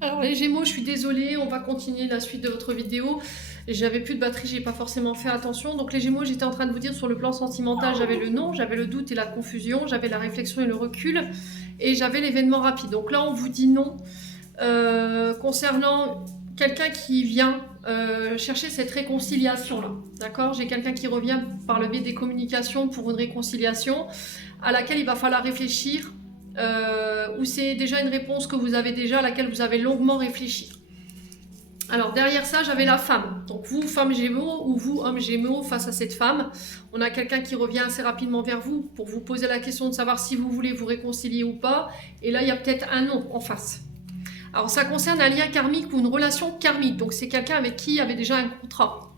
Alors les Gémeaux, je suis désolée, on va continuer la suite de votre vidéo. J'avais plus de batterie, j'ai pas forcément fait attention. Donc les Gémeaux, j'étais en train de vous dire sur le plan sentimental, j'avais le non, j'avais le doute et la confusion, j'avais la réflexion et le recul, et j'avais l'événement rapide. Donc là, on vous dit non concernant quelqu'un qui vient chercher cette réconciliation-là. D'accord? J'ai quelqu'un qui revient par le biais des communications pour une réconciliation à laquelle il va falloir réfléchir. Ou c'est déjà une réponse que vous avez déjà, à laquelle vous avez longuement réfléchi. Alors derrière ça, j'avais la femme. Donc vous, femme Gémeaux, ou vous, homme Gémeaux, face à cette femme, on a quelqu'un qui revient assez rapidement vers vous pour vous poser la question de savoir si vous voulez vous réconcilier ou pas. Et là, il y a peut-être un non en face. Alors ça concerne un lien karmique ou une relation karmique. Donc c'est quelqu'un avec qui il y avait déjà un contrat.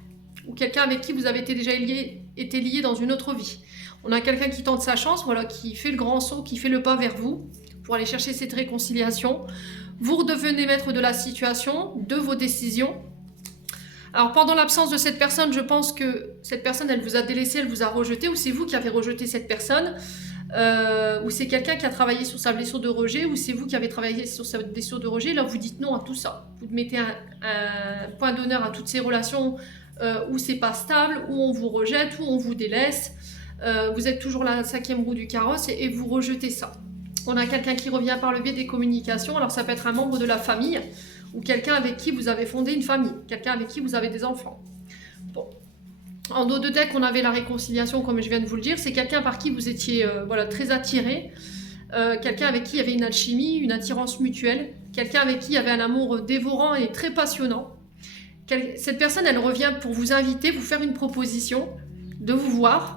Ou quelqu'un avec qui vous avez été déjà lié dans une autre vie. On a quelqu'un qui tente sa chance, voilà, qui fait le grand saut, qui fait le pas vers vous pour aller chercher cette réconciliation. Vous redevenez maître de la situation, de vos décisions. Alors pendant l'absence de cette personne, je pense que cette personne, elle vous a délaissé, elle vous a rejeté, ou c'est vous qui avez rejeté cette personne, ou c'est quelqu'un qui a travaillé sur sa blessure de rejet, ou c'est vous qui avez travaillé sur sa blessure de rejet. Là, vous dites non à tout ça. Vous mettez un point d'honneur à toutes ces relations où c'est pas stable, où on vous rejette, où on vous délaisse. Vous êtes toujours la cinquième roue du carrosse et vous rejetez ça. On a quelqu'un qui revient par le biais des communications. Alors ça peut être un membre de la famille ou quelqu'un avec qui vous avez fondé une famille, quelqu'un avec qui vous avez des enfants. Bon. En dos de deck, on avait la réconciliation, comme je viens de vous le dire. C'est quelqu'un par qui vous étiez voilà, très attiré, quelqu'un avec qui il y avait une alchimie, une attirance mutuelle, quelqu'un avec qui il y avait un amour dévorant et très passionnant. Cette personne, elle revient pour vous inviter, vous faire une proposition, de vous voir.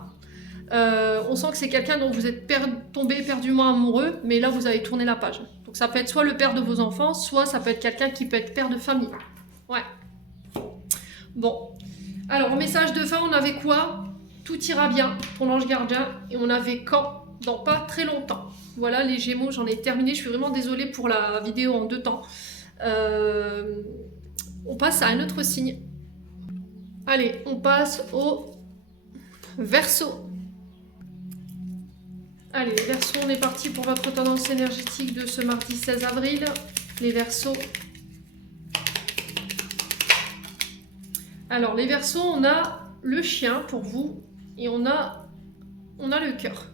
On sent que c'est quelqu'un dont vous êtes tombé éperdument amoureux, mais là vous avez tourné la page. Donc ça peut être soit le père de vos enfants, soit ça peut être quelqu'un qui peut être père de famille. Ouais. Bon. Alors, au message de fin, on avait quoi? Tout ira bien pour l'ange gardien. Et on avait quand? Dans pas très longtemps. Voilà, les Gémeaux, j'en ai terminé. Je suis vraiment désolée pour la vidéo en 2 temps. On passe à un autre signe. Allez, on passe au Verseau. Allez, les Verseaux, on est parti pour votre tendance énergétique de ce mardi 16 avril. Les Verseaux. Alors, les Verseaux, on a le chien pour vous et on a le cœur.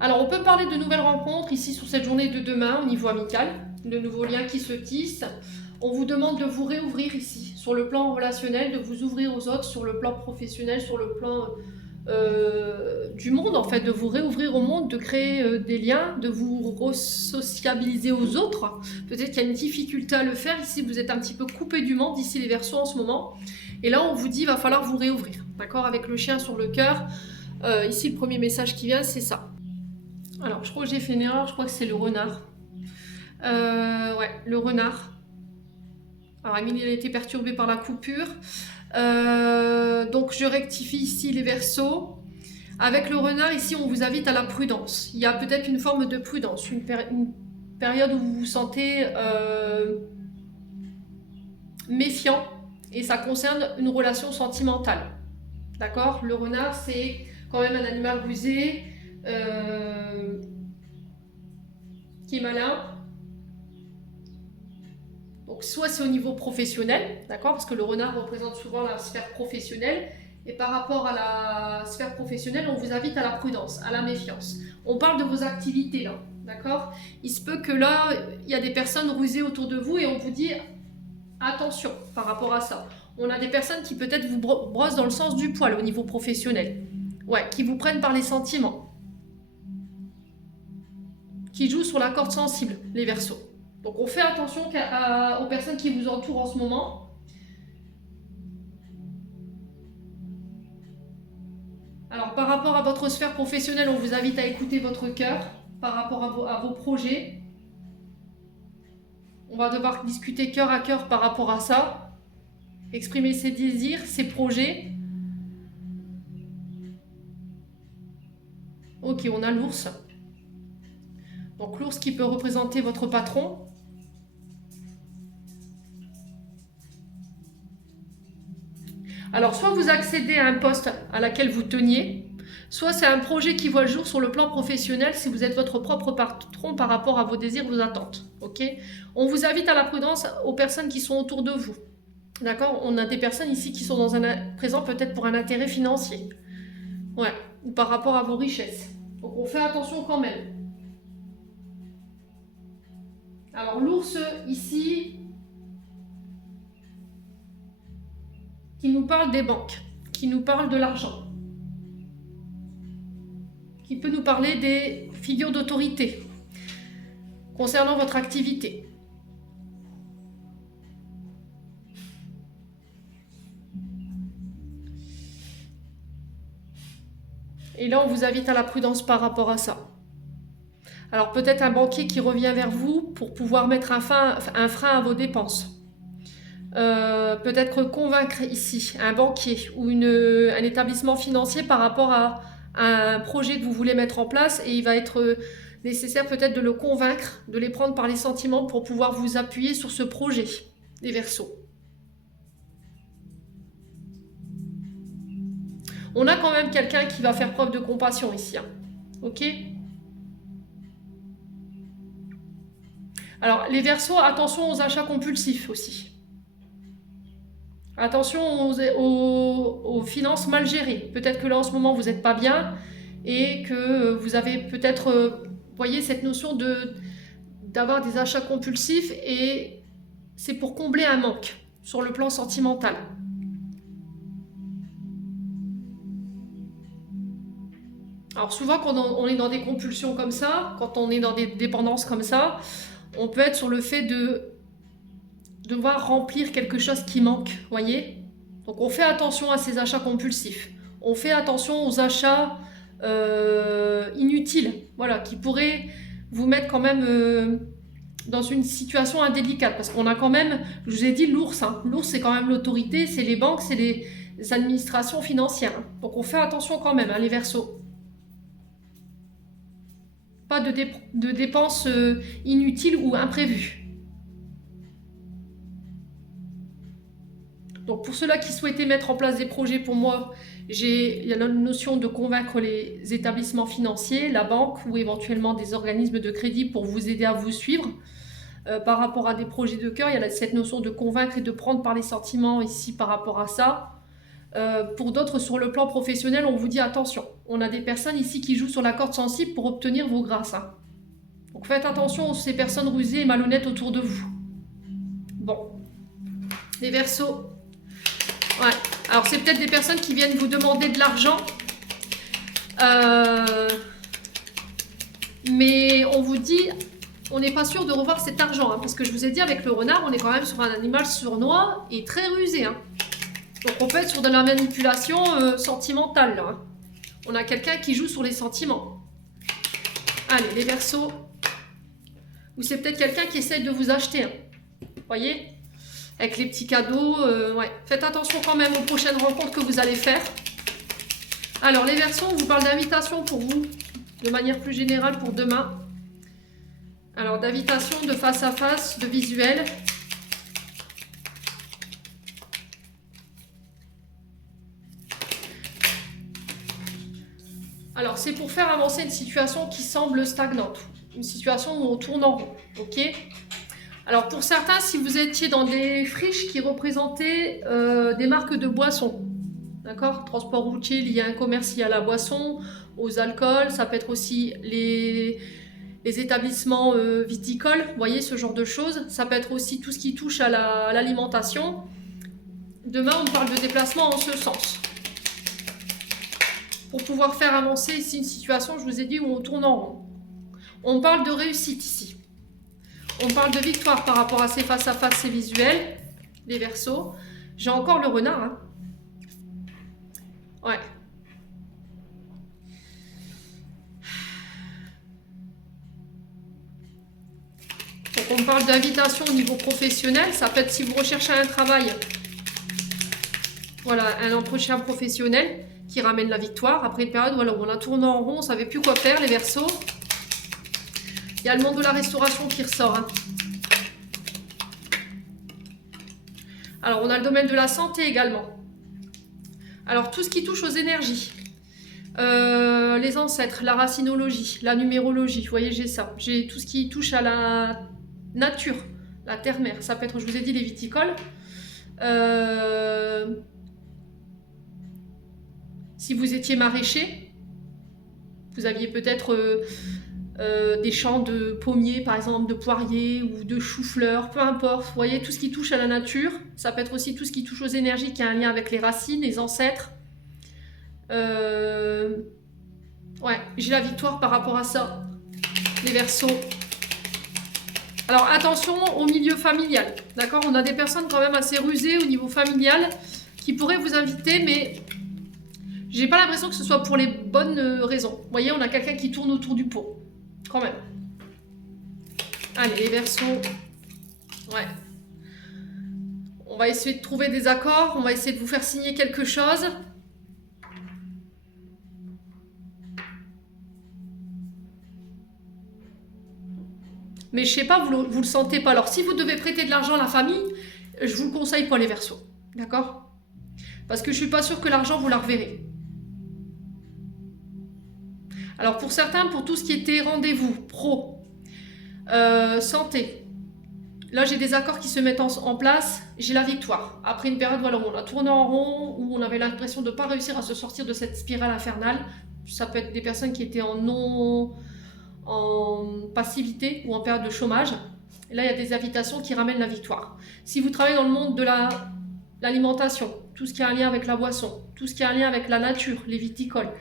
Alors, on peut parler de nouvelles rencontres ici sur cette journée de demain au niveau amical, de nouveaux liens qui se tissent. On vous demande de vous réouvrir ici, sur le plan relationnel, de vous ouvrir aux autres, sur le plan professionnel, sur le plan du monde, en fait, de vous réouvrir au monde, de créer des liens, de vous re-sociabiliser aux autres. Peut-être qu'il y a une difficulté à le faire. Ici, vous êtes un petit peu coupé du monde, ici les Verseaux en ce moment. Et là, on vous dit, il va falloir vous réouvrir, d'accord, avec le chien sur le cœur. Ici, le premier message qui vient, c'est ça. Alors, je crois que j'ai fait une erreur, je crois que c'est le renard. Ouais, le renard. Alors, Émile, il a été perturbé par la coupure. Donc, je rectifie ici les Verseaux. Avec le renard, ici, on vous invite à la prudence. Il y a peut-être une forme de prudence, une période où vous vous sentez méfiant, et ça concerne une relation sentimentale. D'accord? Le renard, c'est quand même un animal rusé, qui est malin. Donc soit c'est au niveau professionnel, d'accord, parce que le renard représente souvent la sphère professionnelle, et par rapport à la sphère professionnelle, on vous invite à la prudence, à la méfiance. On parle de vos activités là, d'accord? Il se peut que là, il y a des personnes rusées autour de vous et on vous dit attention par rapport à ça. On a des personnes qui peut-être vous brossent dans le sens du poil au niveau professionnel. Ouais, qui vous prennent par les sentiments. Qui jouent sur la corde sensible, les Verseaux. Donc on fait attention aux personnes qui vous entourent en ce moment. Alors par rapport à votre sphère professionnelle, on vous invite à écouter votre cœur par rapport à vos projets. On va devoir discuter cœur à cœur par rapport à ça. Exprimer ses désirs, ses projets. Ok, on a l'ours. Donc l'ours qui peut représenter votre patron. Alors, soit vous accédez à un poste à laquelle vous teniez, soit c'est un projet qui voit le jour sur le plan professionnel si vous êtes votre propre patron par rapport à vos désirs, vos attentes. Ok? On vous invite à la prudence aux personnes qui sont autour de vous. D'accord? On a des personnes ici qui sont présentes peut-être pour un intérêt financier. Ouais, ou par rapport à vos richesses. Donc on fait attention quand même. Alors l'ours ici, qui nous parle des banques, qui nous parle de l'argent, qui peut nous parler des figures d'autorité concernant votre activité. Et là, on vous invite à la prudence par rapport à ça. Alors peut-être un banquier qui revient vers vous pour pouvoir mettre un frein à vos dépenses. Peut-être convaincre ici un banquier ou un établissement financier par rapport à un projet que vous voulez mettre en place, et il va être nécessaire peut-être de le convaincre, de les prendre par les sentiments pour pouvoir vous appuyer sur ce projet, les Verseaux. On a quand même quelqu'un qui va faire preuve de compassion ici. Hein. Ok? Alors, les Verseaux, attention aux achats compulsifs aussi. Attention aux finances mal gérées. Peut-être que là, en ce moment, vous n'êtes pas bien et que vous avez peut-être, voyez, cette notion d'avoir des achats compulsifs, et c'est pour combler un manque sur le plan sentimental. Alors souvent, quand on est dans des compulsions comme ça, quand on est dans des dépendances comme ça, on peut être sur le fait de devoir remplir quelque chose qui manque, voyez. Donc on fait attention à ces achats compulsifs. On fait attention aux achats inutiles, voilà, qui pourraient vous mettre quand même dans une situation indélicate. Parce qu'on a quand même, je vous ai dit, l'ours. Hein. L'ours, c'est quand même l'autorité, c'est les banques, c'est les administrations financières. Donc on fait attention quand même, hein, les Verseaux. Pas de dépenses inutiles ou imprévues. Donc pour ceux-là qui souhaitaient mettre en place des projets, pour moi, il y a la notion de convaincre les établissements financiers, la banque ou éventuellement des organismes de crédit pour vous aider à vous suivre. Par rapport à des projets de cœur, il y a cette notion de convaincre et de prendre par les sentiments ici par rapport à ça. Pour d'autres, sur le plan professionnel, on vous dit attention. On a des personnes ici qui jouent sur la corde sensible pour obtenir vos grâces. Hein. Donc faites attention aux ces personnes rusées et malhonnêtes autour de vous. Bon. Les Verseaux. Ouais. Alors c'est peut-être des personnes qui viennent vous demander de l'argent. Mais on vous dit, on n'est pas sûr de revoir cet argent. Hein, parce que je vous ai dit, avec le renard, on est quand même sur un animal sournois et très rusé. Hein. Donc on peut être sur de la manipulation sentimentale. Là, hein. On a quelqu'un qui joue sur les sentiments. Allez, les Verseaux. Ou c'est peut-être quelqu'un qui essaie de vous acheter. Hein. Voyez? Avec les petits cadeaux. Ouais. Faites attention quand même aux prochaines rencontres que vous allez faire. Alors les Verseaux, on vous parle d'invitation pour vous. De manière plus générale pour demain. Alors d'invitation de face à face, de visuel. Alors, c'est pour faire avancer une situation qui semble stagnante, une situation où on tourne en rond, ok? Alors, pour certains, si vous étiez dans des friches qui représentaient des marques de boissons, d'accord? Transport routier lié à un commerce lié à la boisson, aux alcools, ça peut être aussi les établissements viticoles, vous voyez, ce genre de choses. Ça peut être aussi tout ce qui touche à l'alimentation. Demain, on parle de déplacement en ce sens. Pour pouvoir faire avancer ici une situation, je vous ai dit, où on tourne en rond. On parle de réussite ici. On parle de victoire par rapport à ces face-à-face, ces visuels, les Verseaux. J'ai encore le renard. Hein. Ouais. Donc on parle d'invitation au niveau professionnel. Ça peut être si vous recherchez un travail, voilà, un entretien professionnel qui ramène la victoire après une période où alors on a tourné en rond, on ne savait plus quoi faire, les Verseaux. Il y a le monde de la restauration qui ressort. Hein. Alors on a le domaine de la santé également. Alors tout ce qui touche aux énergies. Les ancêtres, la racinologie, la numérologie, vous voyez, j'ai ça. J'ai tout ce qui touche à la nature, la terre-mère. Ça peut être, je vous ai dit, les viticoles. Si vous étiez maraîcher, vous aviez peut-être des champs de pommiers, par exemple, de poiriers ou de choux-fleurs, peu importe. Vous voyez, tout ce qui touche à la nature. Ça peut être aussi tout ce qui touche aux énergies qui a un lien avec les racines, les ancêtres. Ouais, j'ai la victoire par rapport à ça, les Verseaux. Alors attention au milieu familial, d'accord? On a des personnes quand même assez rusées au niveau familial qui pourraient vous inviter, mais j'ai pas l'impression que ce soit pour les bonnes raisons. Vous voyez, on a quelqu'un qui tourne autour du pot, quand même. Allez, les Verseaux. Ouais. On va essayer de trouver des accords, on va essayer de vous faire signer quelque chose. Mais je sais pas, vous le sentez pas. Alors, si vous devez prêter de l'argent à la famille, je vous le conseille pas les Verseaux. D'accord? Parce que je suis pas sûre que l'argent, vous la reverrez. Alors, pour certains, pour tout ce qui était rendez-vous, pro, santé, là, j'ai des accords qui se mettent en place. J'ai la victoire. Après une période, voilà, où on a tourné en rond, où on avait l'impression de ne pas réussir à se sortir de cette spirale infernale. Ça peut être des personnes qui étaient en passivité ou en période de chômage. Et là, il y a des invitations qui ramènent la victoire. Si vous travaillez dans le monde de l'alimentation, tout ce qui a un lien avec la boisson, tout ce qui a un lien avec la nature, les viticoles,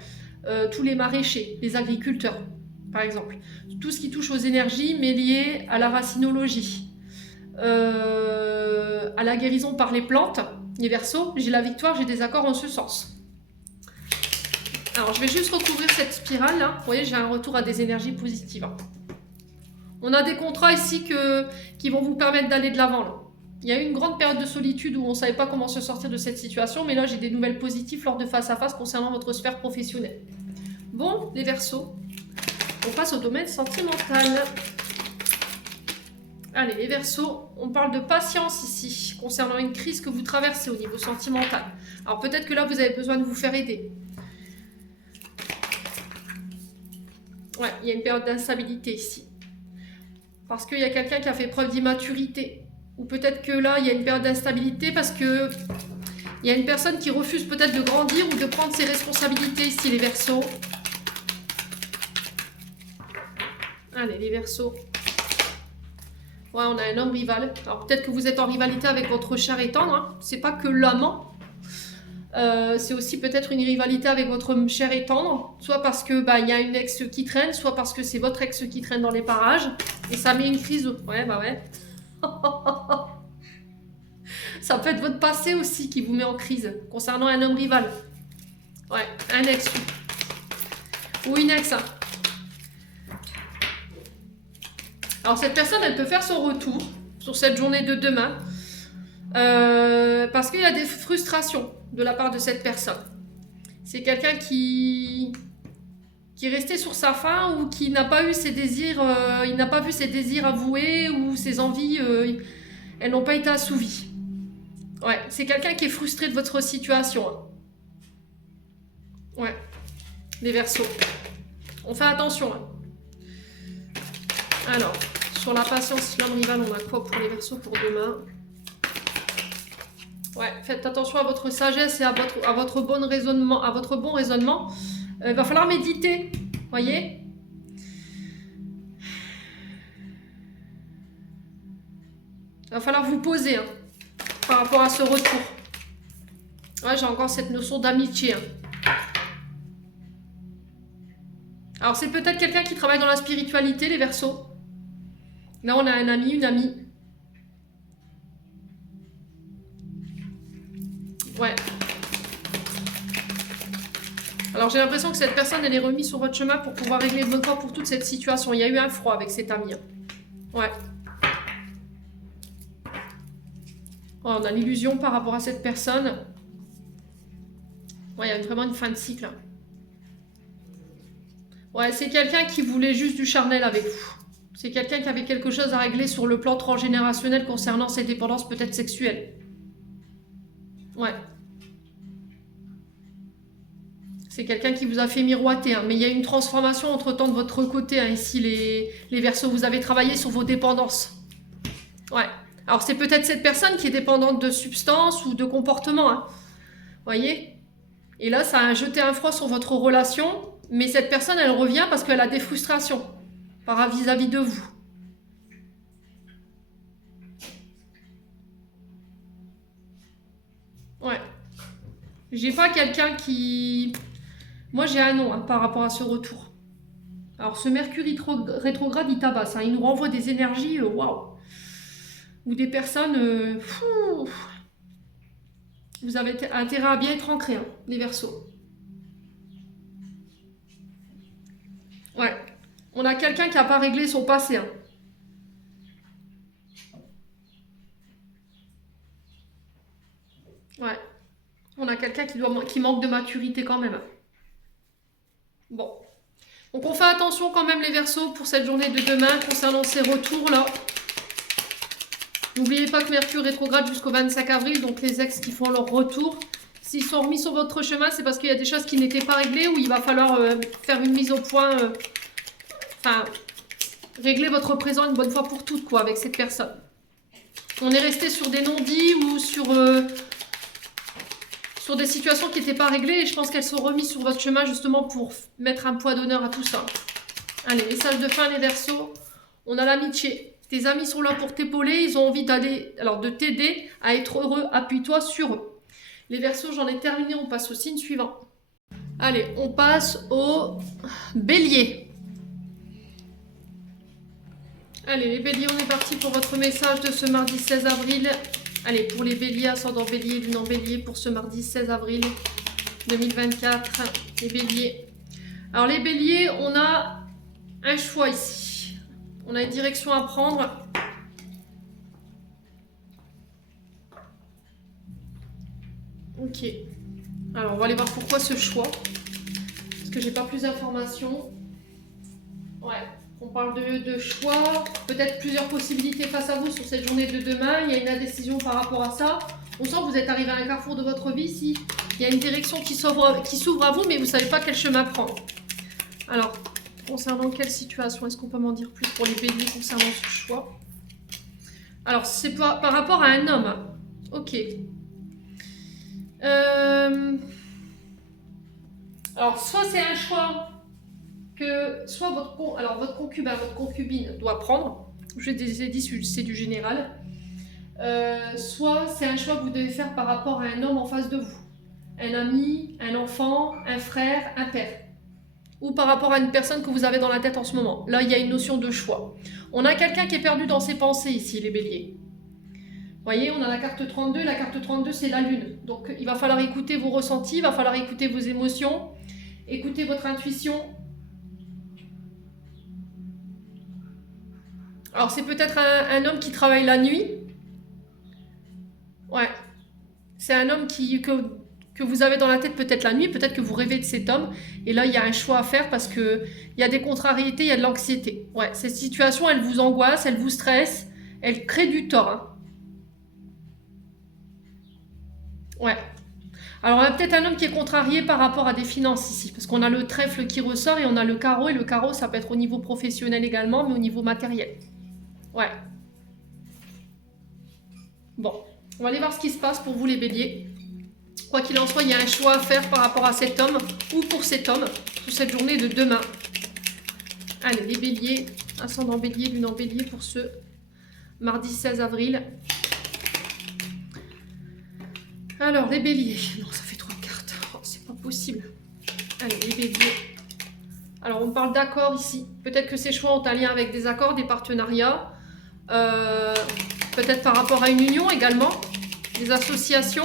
tous les maraîchers, les agriculteurs, par exemple, tout ce qui touche aux énergies, mais lié à la racinologie, à la guérison par les plantes, les Verseaux, j'ai la victoire, j'ai des accords en ce sens. Alors, je vais juste recouvrir cette spirale là. Vous voyez, j'ai un retour à des énergies positives. On a des contrats ici qui vont vous permettre d'aller de l'avant. Il y a eu une grande période de solitude où on ne savait pas comment se sortir de cette situation, mais là, j'ai des nouvelles positives lors de face à face concernant votre sphère professionnelle. Bon, les Verseaux, on passe au domaine sentimental. Allez, les Verseaux, on parle de patience ici, concernant une crise que vous traversez au niveau sentimental. Alors, peut-être que là, vous avez besoin de vous faire aider. Ouais, il y a une période d'instabilité ici. Parce qu'il y a quelqu'un qui a fait preuve d'immaturité. Ou peut-être que là, il y a une période d'instabilité parce que il y a une personne qui refuse peut-être de grandir ou de prendre ses responsabilités ici, les Verseaux. Allez, les Verseaux. Ouais, on a un homme rival. Alors peut-être que vous êtes en rivalité avec votre cher et tendre. Hein. C'est pas que l'amant. C'est aussi peut-être une rivalité avec votre cher et tendre, soit parce que y a une ex qui traîne, soit parce que c'est votre ex qui traîne dans les parages, et ça met une crise. Ouais, bah ouais. Ça peut être votre passé aussi qui vous met en crise, concernant un homme rival. Ouais, un ex. Ou une ex. Hein. Alors cette personne, elle peut faire son retour sur cette journée de demain, parce qu'il y a des frustrations de la part de cette personne. C'est quelqu'un qui est resté sur sa faim ou qui n'a pas eu ses désirs, il n'a pas vu ses désirs avoués ou ses envies, elles n'ont pas été assouvies. Ouais, c'est quelqu'un qui est frustré de votre situation. Hein. Ouais, les Verseaux. On fait attention. Hein. Alors, sur la patience, l'homme rival, on a quoi pour les Verseaux pour demain ? Ouais, faites attention à votre sagesse et à votre bon raisonnement. Il va falloir méditer, voyez. Il va falloir vous poser hein, par rapport à ce retour. Ouais, j'ai encore cette notion d'amitié. Hein. Alors, c'est peut-être quelqu'un qui travaille dans la spiritualité, les Verseaux. Là, on a un ami, une amie. Ouais. Alors j'ai l'impression que cette personne, elle est remise sur votre chemin pour pouvoir régler le bon temps pour toute cette situation. Il y a eu un froid avec cet ami. Ouais. Oh, on a l'illusion par rapport à cette personne. Ouais, il y a vraiment une fin de cycle. Ouais, c'est quelqu'un qui voulait juste du charnel avec vous. C'est quelqu'un qui avait quelque chose à régler sur le plan transgénérationnel concernant ses dépendances peut-être sexuelles. Ouais. C'est quelqu'un qui vous a fait miroiter, hein. Mais il y a une transformation entre-temps de votre côté, hein, ici, les Verseaux. Vous avez travaillé sur vos dépendances. Ouais. Alors, c'est peut-être cette personne qui est dépendante de substances ou de comportements, hein. Voyez? Et là, ça a jeté un froid sur votre relation. Mais cette personne, elle revient parce qu'elle a des frustrations vis-à-vis de vous. Ouais. J'ai pas quelqu'un qui... Moi, j'ai un non, hein, par rapport à ce retour. Alors, ce Mercure rétrograde, il tabasse, hein. Il nous renvoie des énergies, waouh. Ou des personnes... vous avez intérêt à bien être ancré, hein, les Verseaux. Ouais. On a quelqu'un qui n'a pas réglé son passé, hein. Ouais. On a quelqu'un qui manque de maturité quand même. Bon. Donc on fait attention quand même les Verseaux pour cette journée de demain concernant ces retours là. N'oubliez pas que Mercure rétrograde jusqu'au 25 avril, donc les ex qui font leur retour. S'ils sont remis sur votre chemin, c'est parce qu'il y a des choses qui n'étaient pas réglées ou il va falloir faire une mise au point. Enfin, régler votre présent une bonne fois pour toutes quoi avec cette personne. On est resté sur des non-dits ou sur des situations qui n'étaient pas réglées et je pense qu'elles sont remises sur votre chemin justement pour mettre un poids d'honneur à tout ça. Allez, message de fin les Verseaux. On a l'amitié. Tes amis sont là pour t'épauler, ils ont envie de t'aider à être heureux. Appuie-toi sur eux. Les Verseaux, j'en ai terminé, on passe au signe suivant. Allez, on passe au Bélier. Allez, les Béliers, on est parti pour votre message de ce mardi 16 avril. Allez, pour les Béliers, ascendant Bélier, lune en Bélier, pour ce mardi 16 avril 2024, les Béliers. Alors, les Béliers, on a un choix ici. On a une direction à prendre. Ok. Alors, on va aller voir pourquoi ce choix. Parce que j'ai pas plus d'informations. Ouais. On parle de choix, peut-être plusieurs possibilités face à vous sur cette journée de demain. Il y a une indécision par rapport à ça. On sent que vous êtes arrivé à un carrefour de votre vie ici. Il y a une direction qui s'ouvre à vous, mais vous ne savez pas quel chemin prendre. Alors, concernant quelle situation? Est-ce qu'on peut m'en dire plus pour les Béliers concernant ce choix? Alors, c'est par rapport à un homme. Ok. Alors, soit c'est un choix que soit votre concubin, votre concubine doit prendre, je vous ai dit c'est du général, soit c'est un choix que vous devez faire par rapport à un homme en face de vous, un ami, un enfant, un frère, un père, ou par rapport à une personne que vous avez dans la tête en ce moment. Là, il y a une notion de choix. On a quelqu'un qui est perdu dans ses pensées ici, les Béliers. Vous voyez, on a la carte 32, la carte 32 c'est la lune, donc il va falloir écouter vos ressentis, il va falloir écouter vos émotions, écouter votre intuition. Alors, c'est peut-être un homme qui travaille la nuit. Ouais. C'est un homme que vous avez dans la tête peut-être la nuit. Peut-être que vous rêvez de cet homme. Et là, il y a un choix à faire parce qu'il y a des contrariétés, il y a de l'anxiété. Ouais. Cette situation, elle vous angoisse, elle vous stresse. Elle crée du tort. Hein. Ouais. Alors, on a peut-être un homme qui est contrarié par rapport à des finances ici. Parce qu'on a le trèfle qui ressort et on a le carreau. Et le carreau, ça peut être au niveau professionnel également, mais au niveau matériel. Ouais. Bon, on va aller voir ce qui se passe pour vous les Béliers. Quoi qu'il en soit, il y a un choix à faire par rapport à cet homme ou pour cet homme pour cette journée de demain. Allez, les Béliers, ascendant Bélier, lune en Bélier pour ce mardi 16 avril. Alors, les Béliers. Non, ça fait 3 cartes. Oh, c'est pas possible. Allez, les Béliers. Alors, on parle d'accords ici. Peut-être que ces choix ont un lien avec des accords, des partenariats. Peut-être par rapport à une union également, des associations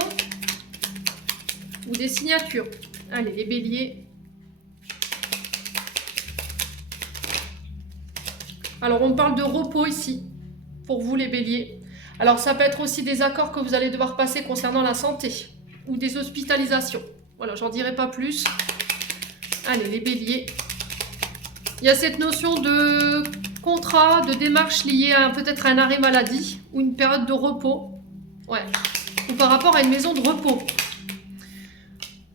ou des signatures. Allez, les Béliers. Alors, on parle de repos ici, pour vous les Béliers. Alors, ça peut être aussi des accords que vous allez devoir passer concernant la santé ou des hospitalisations. Voilà, j'en dirai pas plus. Allez, les Béliers. Il y a cette notion de contrat, de démarche liée à peut-être un arrêt maladie ou une période de repos. Ouais. Ou par rapport à une maison de repos.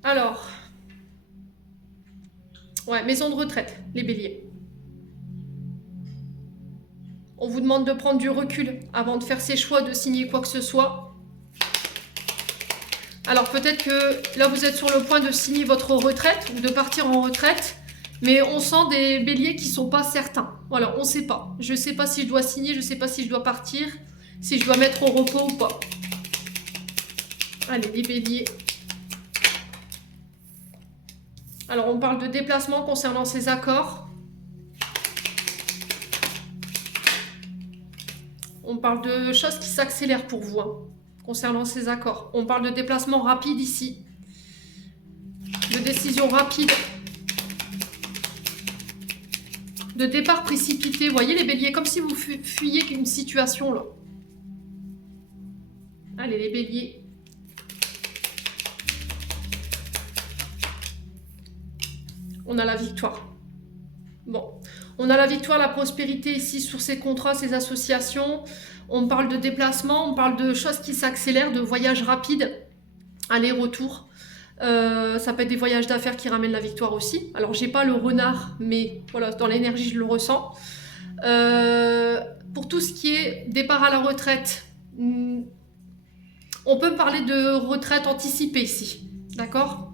Alors, Ouais, maison de retraite, les béliers. On vous demande de prendre du recul avant de faire ses choix, de signer quoi que ce soit. Alors peut-être que là vous êtes sur le point de signer votre retraite ou de partir en retraite, mais on sent des béliers qui ne sont pas certains. Voilà, on ne sait pas. Je ne sais pas si je dois signer, je ne sais pas si je dois partir, si je dois mettre au repos ou pas. Allez, les béliers. Alors on parle de déplacement concernant ces accords. On parle de choses qui s'accélèrent pour vous, hein, concernant ces accords. On parle de déplacement rapide ici. De décision rapide. De départ précipité. Vous voyez les béliers, comme si vous fuyiez une situation là. Allez les béliers. On a la victoire. Bon, on a la victoire, la prospérité ici sur ces contrats, ces associations. On parle de déplacement, on parle de choses qui s'accélèrent, de voyages rapides, aller-retour. Ça peut être des voyages d'affaires qui ramènent la victoire aussi. Alors, j'ai pas le renard, mais voilà, dans l'énergie, je le ressens. Pour tout ce qui est départ à la retraite, on peut parler de retraite anticipée ici. D'accord?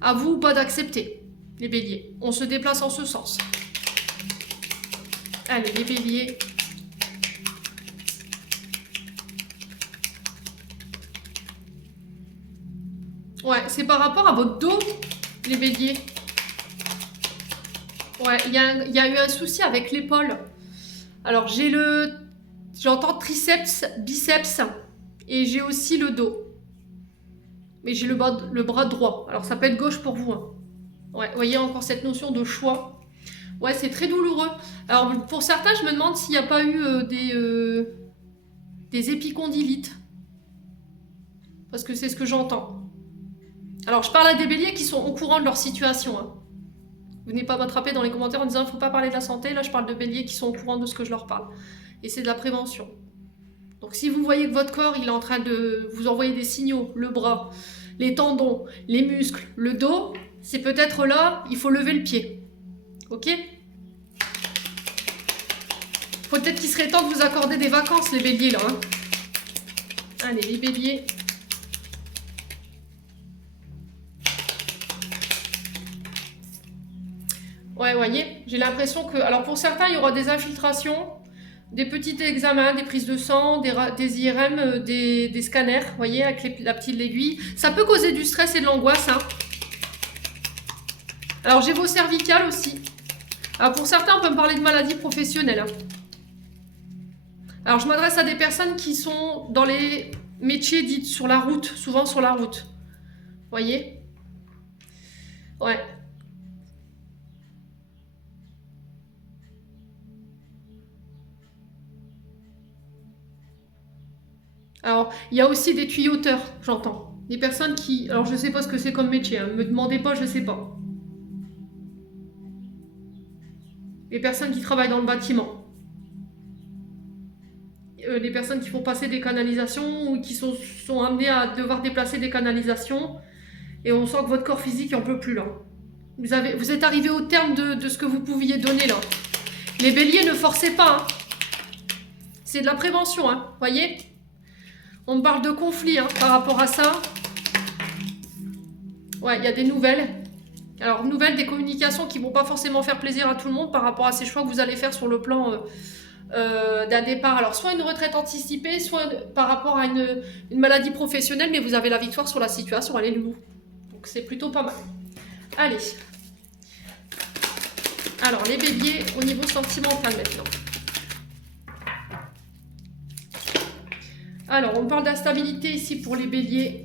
À vous ou pas d'accepter, les béliers. On se déplace en ce sens. Allez, les béliers. Ouais, c'est par rapport à votre dos, les béliers. Ouais, il y a eu un souci avec l'épaule. Alors, j'entends triceps, biceps, et j'ai aussi le dos. Mais j'ai le bras droit. Alors, ça peut être gauche pour vous, hein. Ouais, vous voyez encore cette notion de choix. Ouais, c'est très douloureux. Alors, pour certains, je me demande s'il n'y a pas eu des épicondylites. Parce que c'est ce que j'entends. Alors, je parle à des béliers qui sont au courant de leur situation, hein. Vous n'êtes pas m'attraper dans les commentaires en disant il ne faut pas parler de la santé. Là, je parle de béliers qui sont au courant de ce que je leur parle. Et c'est de la prévention. Donc, si vous voyez que votre corps, il est en train de vous envoyer des signaux, le bras, les tendons, les muscles, le dos, c'est peut-être là, il faut lever le pied. Ok? Peut-être qu'il serait temps de vous accorder des vacances, les béliers, là, hein. Allez, les béliers. Ouais, voyez, j'ai l'impression que... Alors, pour certains, il y aura des infiltrations, des petits examens, des prises de sang, des IRM, des scanners, vous voyez, avec la petite aiguille. Ça peut causer du stress et de l'angoisse, hein. Alors, j'ai vos cervicales aussi. Alors, pour certains, on peut me parler de maladies professionnelles, hein. Alors, je m'adresse à des personnes qui sont dans les métiers dits sur la route, souvent sur la route. Vous voyez? Ouais. Alors, il y a aussi des tuyauteurs, j'entends. Des personnes qui... Alors, je ne sais pas ce que c'est comme métier, hein. Me demandez pas, je ne sais pas. Les personnes qui travaillent dans le bâtiment. Les personnes qui font passer des canalisations ou qui sont amenées à devoir déplacer des canalisations. Et on sent que votre corps physique n'en peut plus, là. Vous êtes arrivé au terme de ce que vous pouviez donner, là. Les béliers, ne forcez pas, hein. C'est de la prévention, hein. Voyez ? On me parle de conflit, hein, par rapport à ça. Ouais, il y a des nouvelles. Alors, nouvelles, des communications qui ne vont pas forcément faire plaisir à tout le monde par rapport à ces choix que vous allez faire sur le plan d'un départ. Alors, soit une retraite anticipée, soit par rapport à une maladie professionnelle, mais vous avez la victoire sur la situation, allez, le loup. Donc, c'est plutôt pas mal. Allez. Alors, les béliers, au niveau sentimental maintenant. Alors, on parle d'instabilité ici pour les béliers.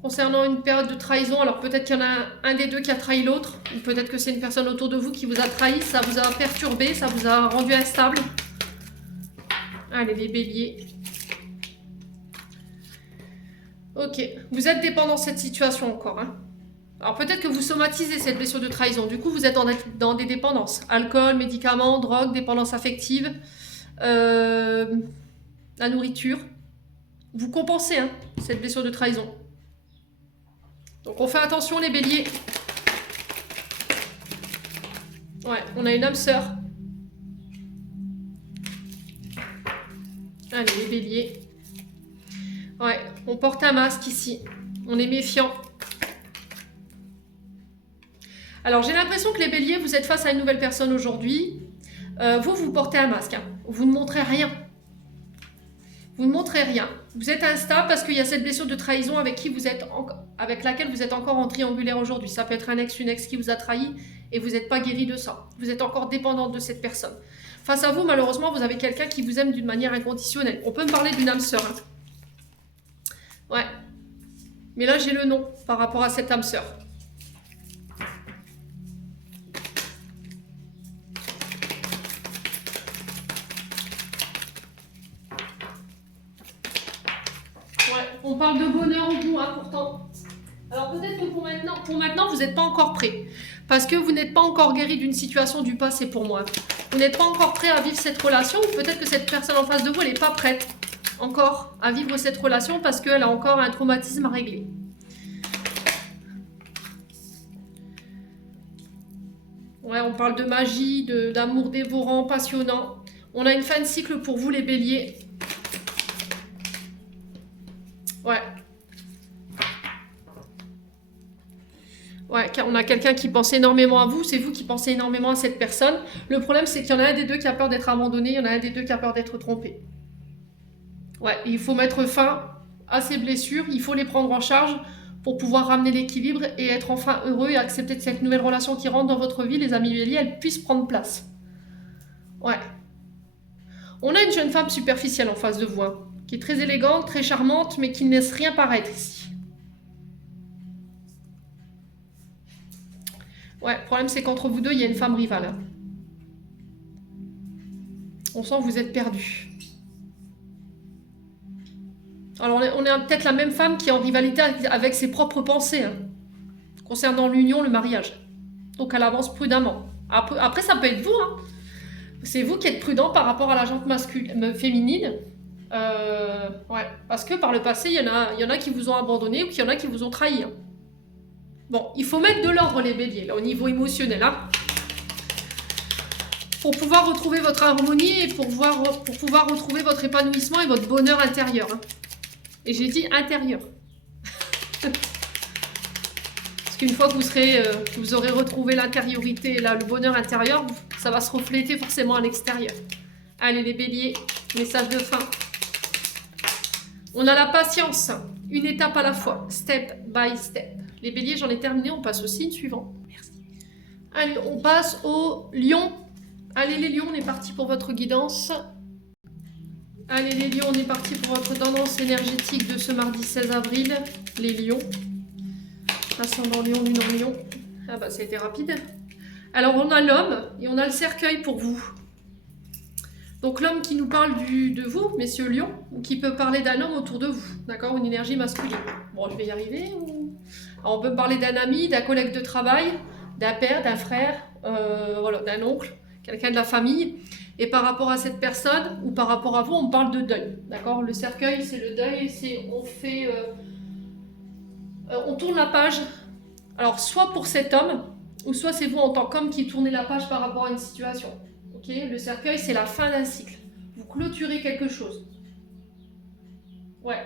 Concernant une période de trahison, alors peut-être qu'il y en a un des deux qui a trahi l'autre, ou peut-être que c'est une personne autour de vous qui vous a trahi, ça vous a perturbé, ça vous a rendu instable. Allez, les béliers. Ok, vous êtes dépendant de cette situation encore, hein. Alors peut-être que vous somatisez cette blessure de trahison, du coup vous êtes dans des dépendances. Alcool, médicaments, drogue, dépendance affective, la nourriture. Vous compensez, hein, cette blessure de trahison. Donc on fait attention les béliers. Ouais, on a une âme sœur. Allez, les béliers. Ouais, on porte un masque ici. On est méfiant. Alors, j'ai l'impression que les béliers, vous êtes face à une nouvelle personne aujourd'hui. Vous portez un masque. Hein. Vous ne montrez rien. Vous ne montrez rien. Vous êtes instable parce qu'il y a cette blessure de trahison avec laquelle vous êtes encore en triangulaire aujourd'hui. Ça peut être un ex, une ex qui vous a trahi et vous n'êtes pas guéri de ça. Vous êtes encore dépendante de cette personne. Face à vous, malheureusement, vous avez quelqu'un qui vous aime d'une manière inconditionnelle. On peut me parler d'une âme sœur. Hein. Ouais. Mais là, j'ai le nom par rapport à cette âme sœur. Ouais, on parle de bonheur au bout, hein, pourtant. Alors peut-être que pour maintenant, vous n'êtes pas encore prêt. Parce que vous n'êtes pas encore guéri d'une situation du passé pour moi. Vous n'êtes pas encore prêt à vivre cette relation. Ou peut-être que cette personne en face de vous, elle n'est pas prête encore à vivre cette relation parce qu'elle a encore un traumatisme à régler. Ouais, on parle de magie, d'amour dévorant, passionnant. On a une fin de cycle pour vous les béliers. Ouais. Ouais, car on a quelqu'un qui pense énormément à vous, c'est vous qui pensez énormément à cette personne. Le problème, c'est qu'il y en a un des deux qui a peur d'être abandonné, il y en a un des deux qui a peur d'être trompé. Ouais, il faut mettre fin à ces blessures, il faut les prendre en charge pour pouvoir ramener l'équilibre et être enfin heureux et accepter que cette nouvelle relation qui rentre dans votre vie, les amis béliers, elle puisse prendre place. Ouais. On a une jeune femme superficielle en face de vous, hein, qui est très élégante, très charmante, mais qui ne laisse rien paraître ici. Ouais, le problème c'est qu'entre vous deux, il y a une femme rivale. Hein. On sent que vous êtes perdus. Alors on est peut-être la même femme qui est en rivalité avec ses propres pensées, hein, concernant l'union, le mariage. Donc elle avance prudemment. Après ça peut être vous, hein. C'est vous qui êtes prudent par rapport à la jante féminine. Ouais, parce que par le passé, il y en a qui vous ont abandonné ou qu'il y en a qui vous ont trahi. Hein. Bon, il faut mettre de l'ordre les béliers, là, au niveau émotionnel, hein, pour pouvoir retrouver votre harmonie et pour pouvoir retrouver votre épanouissement et votre bonheur intérieur. Hein. Et j'ai dit intérieur. Parce qu'une fois que vous aurez retrouvé l'intériorité, là, le bonheur intérieur, ça va se refléter forcément à l'extérieur. Allez les béliers, message de fin. On a la patience, une étape à la fois, step by step. Les béliers, j'en ai terminé, on passe au signe suivant. Merci. Allez, on passe au lion. Allez les lions, on est parti pour votre guidance. Allez les lions, on est parti pour votre tendance énergétique de ce mardi 16 avril. Les lions. Ascendant lion, lune en lion. Ah bah ça a été rapide. Alors on a l'homme et on a le cercueil pour vous. Donc l'homme qui nous parle de vous, messieurs lions, ou qui peut parler d'un homme autour de vous, d'accord, une énergie masculine. Bon, je vais y arriver. Alors, on peut parler d'un ami, d'un collègue de travail, d'un père, d'un frère, voilà, d'un oncle, quelqu'un de la famille. Et par rapport à cette personne, ou par rapport à vous, on parle de deuil, d'accord. Le cercueil, c'est le deuil, on tourne la page. Alors, soit pour cet homme, ou soit c'est vous en tant qu'homme qui tournez la page par rapport à une situation. Okay, le cercueil, c'est la fin d'un cycle. Vous clôturez quelque chose. Ouais.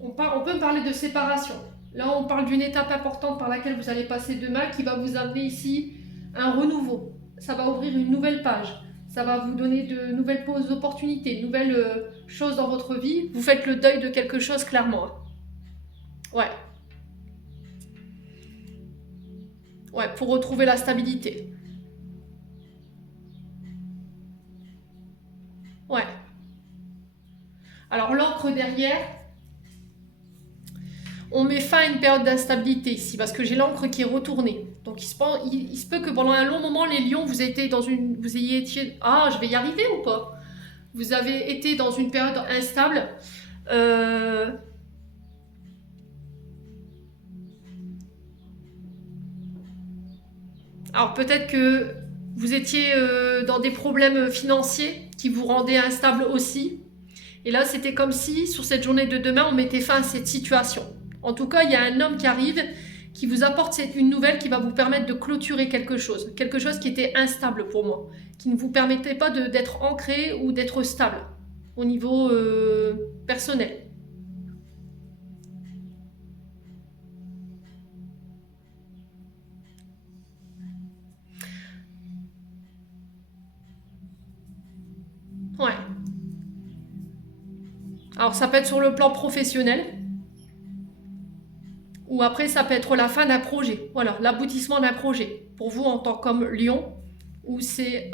On peut parler de séparation. Là, on parle d'une étape importante par laquelle vous allez passer demain qui va vous amener ici un renouveau. Ça va ouvrir une nouvelle page. Ça va vous donner de nouvelles opportunités, de nouvelles choses dans votre vie. Vous faites le deuil de quelque chose clairement. Ouais. Ouais, pour retrouver la stabilité. Ouais. Alors l'encre derrière, on met fin à une période d'instabilité ici, parce que j'ai l'encre qui est retournée. Donc il se peut que pendant un long moment, les lions, vous ayez été... Ah, je vais y arriver ou pas? Vous avez été dans une période instable. Alors peut-être que vous étiez dans des problèmes financiers qui vous rendaient instable aussi. Et là, c'était comme si, sur cette journée de demain, on mettait fin à cette situation. En tout cas, il y a un homme qui arrive qui vous apporte une nouvelle qui va vous permettre de clôturer quelque chose qui était instable pour moi, qui ne vous permettait pas d'être ancré ou d'être stable au niveau personnel. Ouais. Alors ça peut être sur le plan professionnel, ou après ça peut être la fin d'un projet, voilà, l'aboutissement d'un projet, pour vous en tant qu'homme lion, ou c'est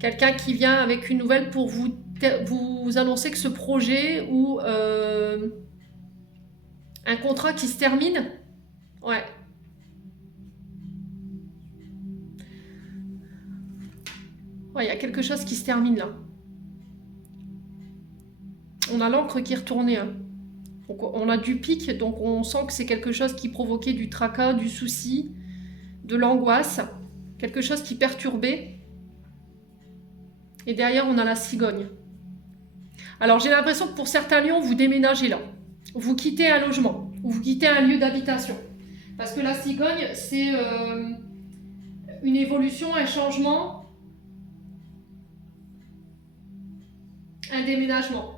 quelqu'un qui vient avec une nouvelle pour vous annoncer que ce projet ou un contrat qui se termine. Ouais. Ouais, il y a quelque chose qui se termine là. On a l'encre qui est retournée. Hein. Donc on a du pic, donc on sent que c'est quelque chose qui provoquait du tracas, du souci, de l'angoisse, quelque chose qui perturbait. Et derrière, on a la cigogne. Alors j'ai l'impression que pour certains lions, vous déménagez là. Vous quittez un logement, ou vous quittez un lieu d'habitation. Parce que la cigogne, c'est une évolution, un changement, un déménagement.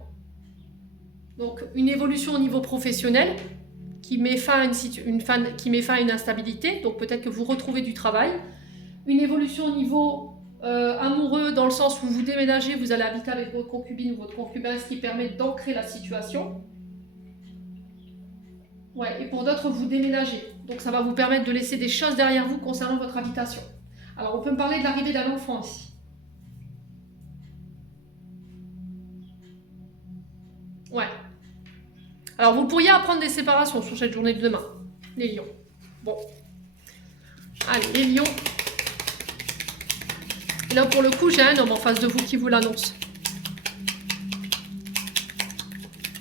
Donc une évolution au niveau professionnel qui met fin à une instabilité, donc peut-être que vous retrouvez du travail. Une évolution au niveau amoureux, dans le sens où vous déménagez, vous allez habiter avec votre concubine ou votre concubin, ce qui permet d'ancrer la situation. Ouais, et pour d'autres, vous déménagez. Donc ça va vous permettre de laisser des choses derrière vous concernant votre habitation. Alors on peut me parler de l'arrivée d'un enfant ici. Ouais. Alors vous pourriez apprendre des séparations sur cette journée de demain, les lions. Bon. Allez, les lions. Et là pour le coup, j'ai un homme en face de vous qui vous l'annonce.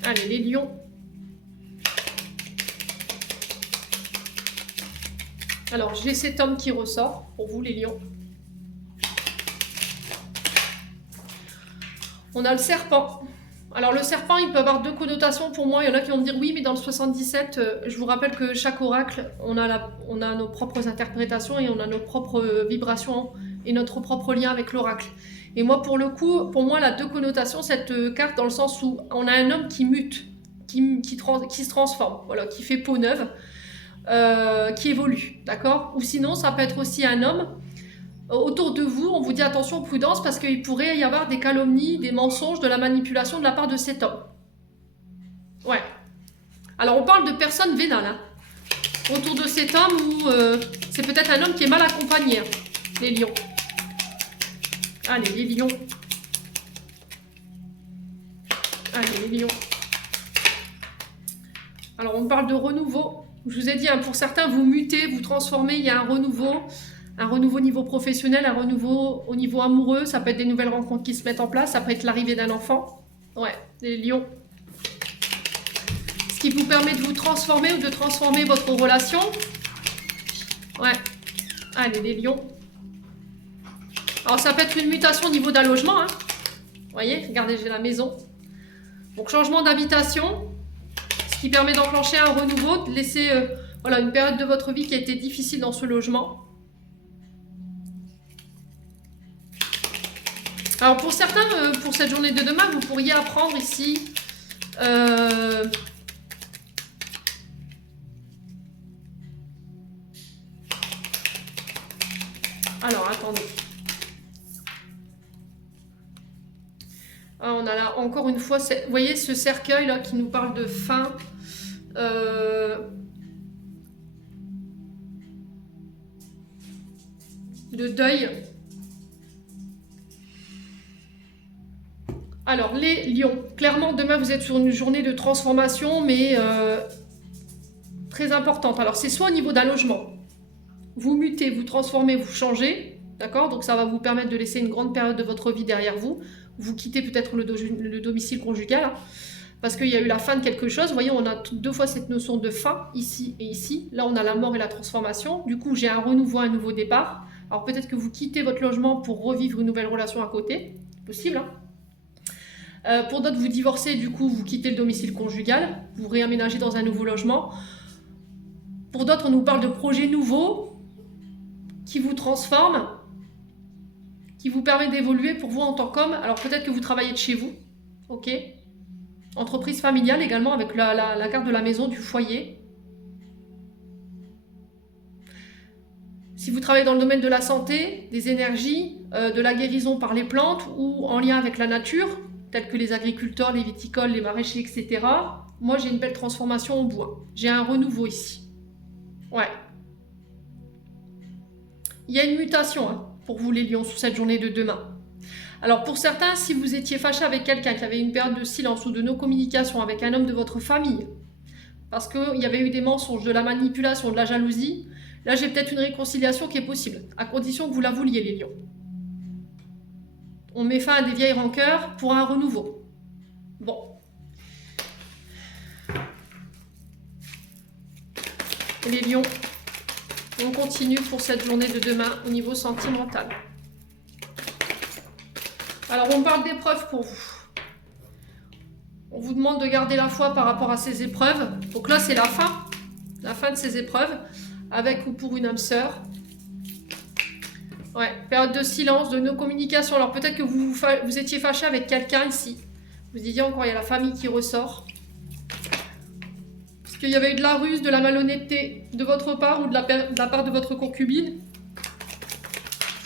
Allez, les lions. Alors, j'ai cet homme qui ressort, pour vous les lions. On a le serpent. Alors, le serpent, il peut avoir deux connotations pour moi. Il y en a qui vont me dire, oui, mais dans le 77, je vous rappelle que chaque oracle, on a nos propres interprétations et on a nos propres vibrations et notre propre lien avec l'oracle. Et moi, pour le coup, pour moi, la deux connotations, cette carte, dans le sens où on a un homme qui mute, qui se transforme, voilà, qui fait peau neuve. Qui évolue, d'accord? Ou sinon, ça peut être aussi un homme. Autour de vous, on vous dit attention, prudence, parce qu'il pourrait y avoir des calomnies, des mensonges, de la manipulation de la part de cet homme. Ouais. Alors, on parle de personnes vénales, hein, autour de cet homme, où c'est peut-être un homme qui est mal accompagné, hein, les lions. Allez, les lions. Allez, les lions. Alors, on parle de renouveau. Je vous ai dit, hein, pour certains, vous mutez, vous transformez, il y a un renouveau au niveau professionnel, un renouveau au niveau amoureux, ça peut être des nouvelles rencontres qui se mettent en place, ça peut être l'arrivée d'un enfant. Ouais, les lions. Ce qui vous permet de vous transformer ou de transformer votre relation. Ouais, allez, les lions. Alors, ça peut être une mutation au niveau d'un logement, hein. Vous voyez, regardez, j'ai la maison. Donc, changement d'habitation. Qui permet d'enclencher un renouveau, de laisser voilà, une période de votre vie qui a été difficile dans ce logement. Alors pour certains, pour cette journée de demain, vous pourriez apprendre ici alors attendez. Ah, on a là encore une fois, vous voyez ce cercueil là qui nous parle de fin, de deuil. Alors les lions, clairement demain vous êtes sur une journée de transformation, mais très importante. Alors c'est soit au niveau d'un logement, vous mutez, vous transformez, vous changez, d'accord? Donc ça va vous permettre de laisser une grande période de votre vie derrière vous. Vous quittez peut-être le domicile conjugal, parce qu'il y a eu la fin de quelque chose. Vous voyez, on a deux fois cette notion de fin, ici et ici. Là, on a la mort et la transformation. Du coup, j'ai un renouveau, un nouveau départ. Alors peut-être que vous quittez votre logement pour revivre une nouvelle relation à côté. Possible, hein. Pour d'autres, vous divorcez, du coup, vous quittez le domicile conjugal. Vous réaménagez dans un nouveau logement. Pour d'autres, on nous parle de projets nouveaux qui vous transforment, qui vous permettent d'évoluer pour vous en tant qu'homme. Alors peut-être que vous travaillez de chez vous, ok. Entreprise familiale également avec la carte de la maison, du foyer. Si vous travaillez dans le domaine de la santé, des énergies, de la guérison par les plantes ou en lien avec la nature, tels que les agriculteurs, les viticoles, les maraîchers, etc. Moi, j'ai une belle transformation au bois. J'ai un renouveau ici. Ouais. Il y a une mutation hein, pour vous les lions sur cette journée de demain. Alors pour certains, si vous étiez fâché avec quelqu'un qui avait une période de silence ou de non-communication avec un homme de votre famille, parce qu'il y avait eu des mensonges, de la manipulation, de la jalousie, là j'ai peut-être une réconciliation qui est possible, à condition que vous la vouliez les lions. On met fin à des vieilles rancœurs pour un renouveau. Bon. Les lions, on continue pour cette journée de demain au niveau sentimental. Alors on parle d'épreuves pour vous. On vous demande de garder la foi par rapport à ces épreuves. Donc là c'est la fin de ces épreuves, avec ou pour une âme sœur. Ouais, période de silence, de non-communication. Alors peut-être que vous étiez fâché avec quelqu'un ici. Vous disiez encore, il y a la famille qui ressort. Parce qu'il y avait eu de la ruse, de la malhonnêteté de votre part ou de la part de votre concubine.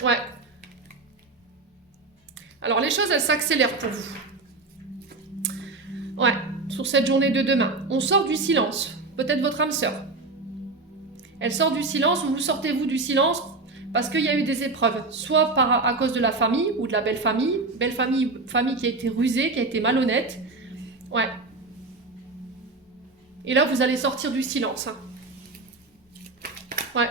Ouais. Alors les choses, elles s'accélèrent pour vous. Ouais, sur cette journée de demain. On sort du silence. Peut-être votre âme sœur. Elle sort du silence ou vous sortez-vous du silence parce qu'il y a eu des épreuves. Soit à cause de la famille ou de la belle famille. Belle famille, famille qui a été rusée, qui a été malhonnête. Ouais. Et là, vous allez sortir du silence. Hein. Ouais.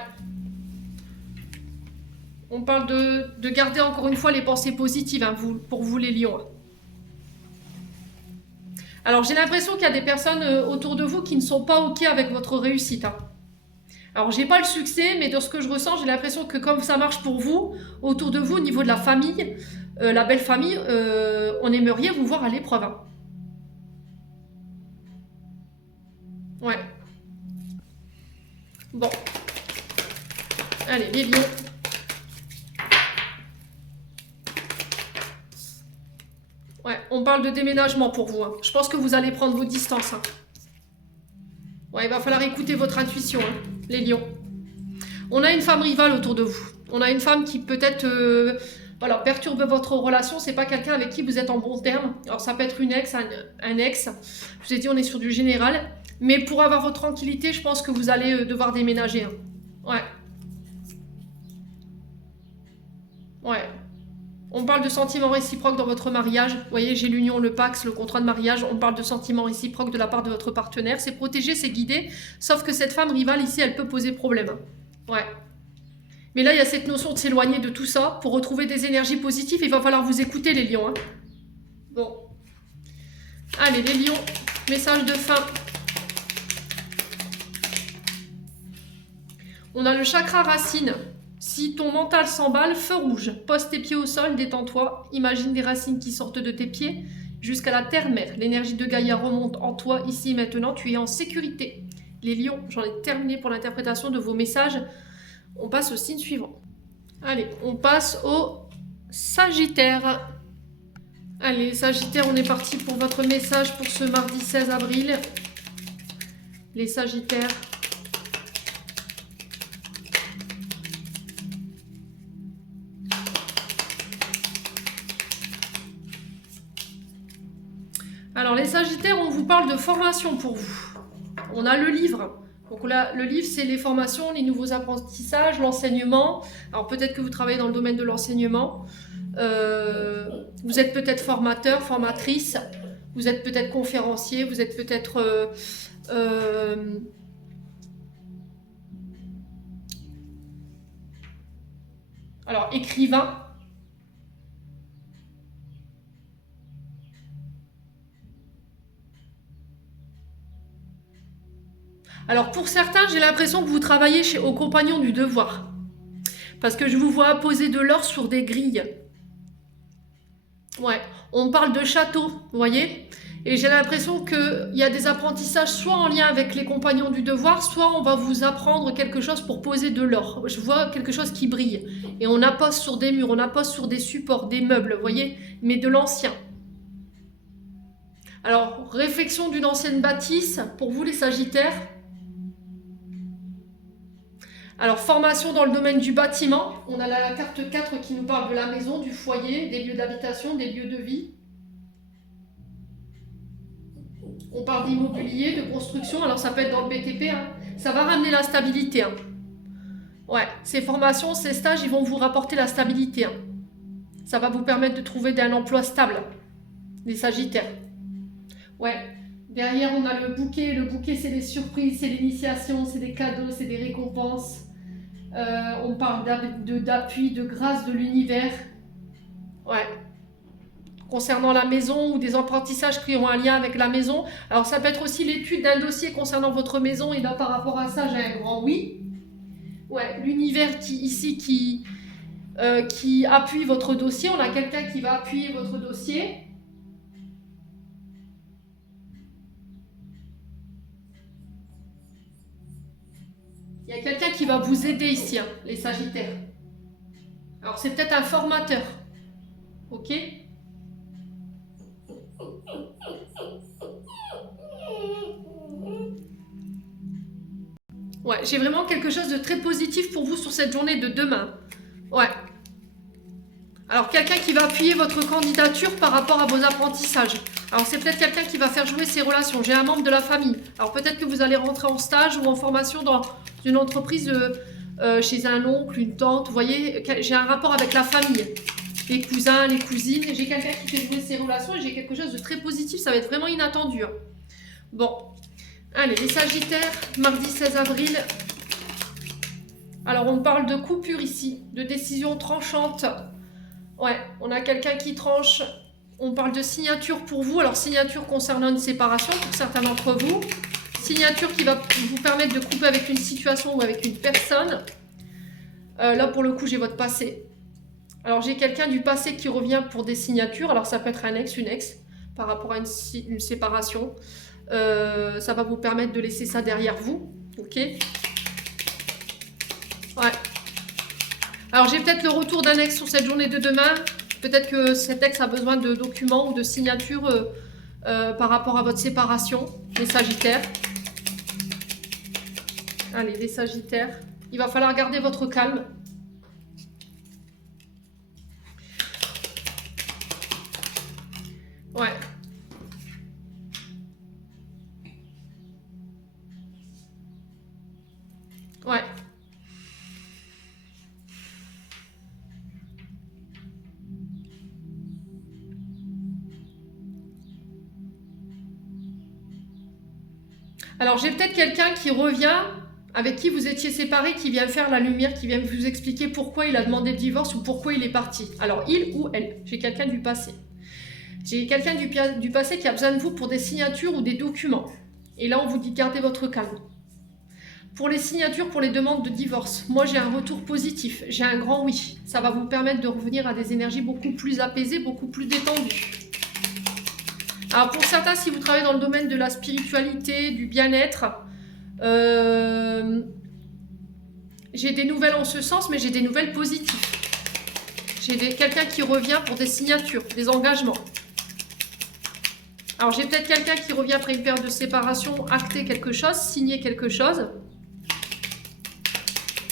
On parle de garder encore une fois les pensées positives hein, pour vous les lions. Alors j'ai l'impression qu'il y a des personnes autour de vous qui ne sont pas OK avec votre réussite. Hein. Alors j'ai pas le succès, mais de ce que je ressens, j'ai l'impression que comme ça marche pour vous, autour de vous, au niveau de la famille, la belle famille, on aimerait vous voir à l'épreuve. Hein. Ouais. Bon. Allez, les lions. Ouais, on parle de déménagement pour vous. Hein. Je pense que vous allez prendre vos distances. Hein. Ouais, il va falloir écouter votre intuition, hein, les lions. On a une femme rivale autour de vous. On a une femme qui peut-être voilà, perturbe votre relation. C'est pas quelqu'un avec qui vous êtes en bon terme. Alors ça peut être une ex, un ex. Je vous ai dit, on est sur du général. Mais pour avoir votre tranquillité, je pense que vous allez devoir déménager. Hein. Ouais. Ouais. On parle de sentiments réciproques dans votre mariage. Vous voyez, j'ai l'union, le Pax, le contrat de mariage. On parle de sentiments réciproques de la part de votre partenaire. C'est protégé, c'est guidé. Sauf que cette femme rivale ici, elle peut poser problème. Ouais. Mais là, il y a cette notion de s'éloigner de tout ça. Pour retrouver des énergies positives, il va falloir vous écouter, les lions. Hein. Bon. Allez, les lions. Message de fin. On a le chakra racine. Si ton mental s'emballe, feu rouge. Pose tes pieds au sol, détends-toi. Imagine des racines qui sortent de tes pieds jusqu'à la terre-mère. L'énergie de Gaïa remonte en toi, ici et maintenant. Tu es en sécurité. Les lions, j'en ai terminé pour l'interprétation de vos messages. On passe au signe suivant. Allez, on passe au Sagittaire. Allez, Sagittaire, on est parti pour votre message pour ce mardi 16 avril. Les Sagittaires. Alors les Sagittaires, on vous parle de formation pour vous. On a le livre. Donc là, le livre, c'est les formations, les nouveaux apprentissages, l'enseignement. Alors peut-être que vous travaillez dans le domaine de l'enseignement. Vous êtes peut-être formateur, formatrice. Vous êtes peut-être conférencier. Vous êtes peut-être... alors, écrivain. Alors pour certains, j'ai l'impression que vous travaillez aux compagnons du devoir. Parce que je vous vois poser de l'or sur des grilles. Ouais, on parle de château, vous voyez. Et j'ai l'impression qu'il y a des apprentissages soit en lien avec les compagnons du devoir, soit on va vous apprendre quelque chose pour poser de l'or. Je vois quelque chose qui brille. Et on appose sur des murs, on appose sur des supports, des meubles, vous voyez, mais de l'ancien. Alors, réflexion d'une ancienne bâtisse, pour vous les Sagittaires. Alors, formation dans le domaine du bâtiment. On a la carte 4 qui nous parle de la maison, du foyer, des lieux d'habitation, des lieux de vie. On parle d'immobilier, de construction, alors ça peut être dans le BTP, hein. Ça va ramener la stabilité. Hein. Ouais, ces formations, ces stages, ils vont vous rapporter la stabilité. Hein. Ça va vous permettre de trouver un emploi stable, les Sagittaires. Ouais, derrière on a le bouquet. Le bouquet, c'est des surprises, c'est l'initiation, c'est des cadeaux, c'est des récompenses. On parle d'appui, de grâce de l'univers. Ouais. Concernant la maison ou des apprentissages qui ont un lien avec la maison. Alors ça peut être aussi l'étude d'un dossier concernant votre maison et là par rapport à ça j'ai un grand oui. Ouais, l'univers qui appuie votre dossier, on a quelqu'un qui va appuyer votre dossier. Il y a quelqu'un qui va vous aider ici, hein, les Sagittaires. Alors c'est peut-être un formateur, ok ? Ouais, j'ai vraiment quelque chose de très positif pour vous sur cette journée de demain. Ouais. Alors, quelqu'un qui va appuyer votre candidature par rapport à vos apprentissages. Alors, c'est peut-être quelqu'un qui va faire jouer ses relations. J'ai un membre de la famille. Alors, peut-être que vous allez rentrer en stage ou en formation dans une entreprise chez un oncle, une tante. Vous voyez, j'ai un rapport avec la famille. Les cousins, les cousines. J'ai quelqu'un qui fait jouer ses relations et j'ai quelque chose de très positif. Ça va être vraiment inattendu. Hein. Bon. Allez, les Sagittaires, mardi 16 avril. Alors, on parle de coupure ici, de décision tranchante. Ouais, on a quelqu'un qui tranche. On parle de signature pour vous. Alors, signature concernant une séparation pour certains d'entre vous. Signature qui va vous permettre de couper avec une situation ou avec une personne. Là, pour le coup, j'ai votre passé. Alors, j'ai quelqu'un du passé qui revient pour des signatures. Alors, ça peut être un ex, une ex, par rapport à une séparation. Ça va vous permettre de laisser ça derrière vous. Ok. Ouais. Alors, j'ai peut-être le retour d'un ex sur cette journée de demain. Peut-être que cet ex a besoin de documents ou de signatures par rapport à votre séparation. Les Sagittaires. Allez, les Sagittaires. Il va falloir garder votre calme. Ouais. Ouais. Alors, j'ai peut-être quelqu'un qui revient, avec qui vous étiez séparés, qui vient faire la lumière, qui vient vous expliquer pourquoi il a demandé le divorce ou pourquoi il est parti. Alors, il ou elle, j'ai quelqu'un du passé. J'ai quelqu'un du passé qui a besoin de vous pour des signatures ou des documents. Et là, on vous dit gardez votre calme. Pour les signatures, pour les demandes de divorce, moi j'ai un retour positif, j'ai un grand oui. Ça va vous permettre de revenir à des énergies beaucoup plus apaisées, beaucoup plus détendues. Alors pour certains, si vous travaillez dans le domaine de la spiritualité, du bien-être, j'ai des nouvelles en ce sens, mais j'ai des nouvelles positives. J'ai quelqu'un qui revient pour des signatures, des engagements. Alors j'ai peut-être quelqu'un qui revient après une période de séparation, acter quelque chose, signer quelque chose.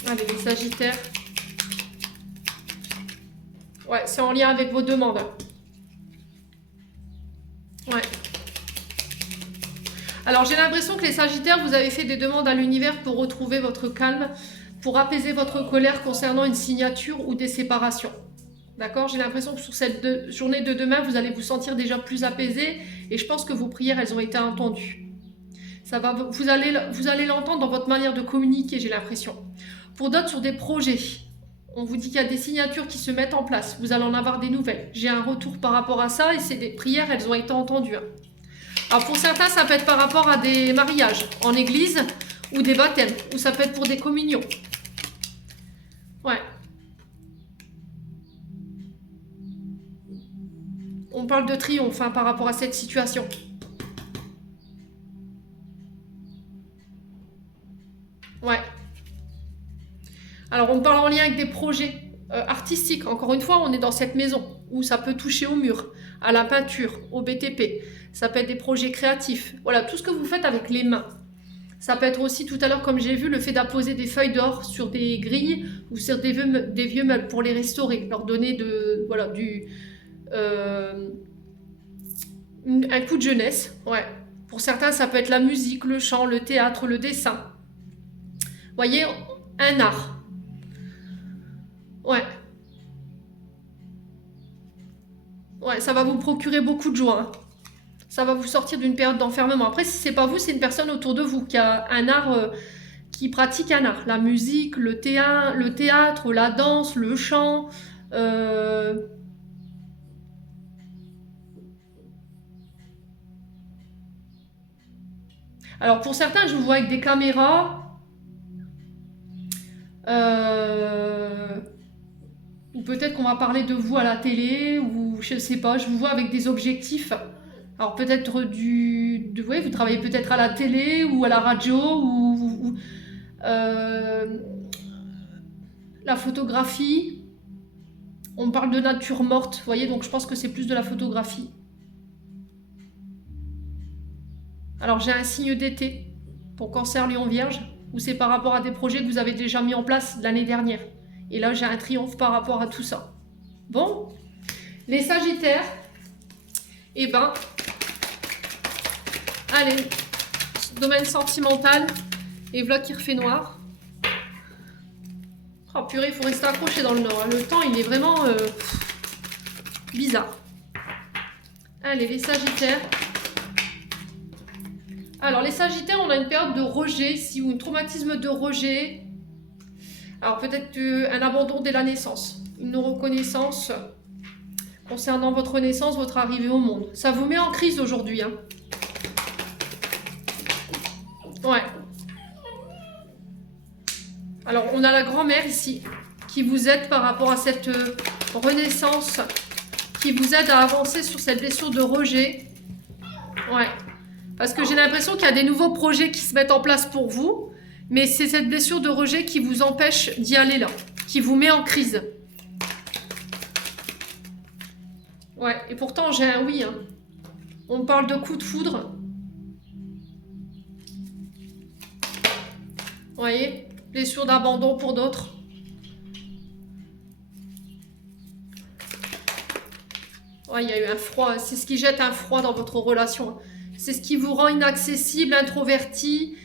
Allez, les Sagittaires. Ouais, c'est en lien avec vos demandes. Ouais. Alors, j'ai l'impression que les Sagittaires, vous avez fait des demandes à l'univers pour retrouver votre calme, pour apaiser votre colère concernant une signature ou des séparations. D'accord? J'ai l'impression que sur cette journée de demain, vous allez vous sentir déjà plus apaisé et je pense que vos prières, elles ont été entendues. Ça va, vous allez l'entendre dans votre manière de communiquer, j'ai l'impression. Pour d'autres, sur des projets, on vous dit qu'il y a des signatures qui se mettent en place. Vous allez en avoir des nouvelles. J'ai un retour par rapport à ça et c'est des prières, elles ont été entendues. Alors pour certains, ça peut être par rapport à des mariages en église ou des baptêmes, ou ça peut être pour des communions. Ouais. On parle de triomphe par rapport à cette situation. Alors, on parle en lien avec des projets artistiques. Encore une fois, on est dans cette maison où ça peut toucher au mur, à la peinture, au BTP. Ça peut être des projets créatifs. Voilà, tout ce que vous faites avec les mains. Ça peut être aussi, tout à l'heure, comme j'ai vu, le fait d'apposer des feuilles d'or sur des grilles ou sur des vieux meubles pour les restaurer, leur donner un coup de jeunesse. Ouais. Pour certains, ça peut être la musique, le chant, le théâtre, le dessin. Vous voyez, un art. Ouais. Ouais, ça va vous procurer beaucoup de joie. Hein. Ça va vous sortir d'une période d'enfermement. Après, si c'est pas vous, c'est une personne autour de vous qui a un art, qui pratique un art. La musique, le théâtre, la danse, le chant. Alors pour certains, je vous vois avec des caméras. Ou peut-être qu'on va parler de vous à la télé, ou je sais pas, je vous vois avec des objectifs. Alors peut-être ouais, vous travaillez peut-être à la télé ou à la radio ou la photographie. On parle de nature morte, vous voyez, donc je pense que c'est plus de la photographie. Alors j'ai un signe d'été pour Cancer, Lion, Vierge, où c'est par rapport à des projets que vous avez déjà mis en place l'année dernière. Et là j'ai un triomphe par rapport à tout ça. Bon, les Sagittaires, eh ben, allez, domaine sentimental, et voilà qui refait noir. Oh purée, il faut rester accroché dans le nord. Hein. Le temps, il est vraiment bizarre. Allez, les Sagittaires. Alors, les Sagittaires, on a une période de rejet ici, ou un traumatisme de rejet. Alors, peut-être un abandon dès la naissance. Une non-reconnaissance concernant votre naissance, votre arrivée au monde. Ça vous met en crise aujourd'hui. Hein. Ouais. Alors, on a la grand-mère ici, qui vous aide par rapport à cette renaissance, qui vous aide à avancer sur cette blessure de rejet. Ouais. Parce que j'ai l'impression qu'il y a des nouveaux projets qui se mettent en place pour vous, mais c'est cette blessure de rejet qui vous empêche d'y aller là, qui vous met en crise. Ouais, et pourtant j'ai un oui. Hein. On parle de coup de foudre. Vous voyez, blessure d'abandon pour d'autres. Ouais, il y a eu un froid, c'est ce qui jette un froid dans votre relation. C'est ce qui vous rend inaccessible, introverti,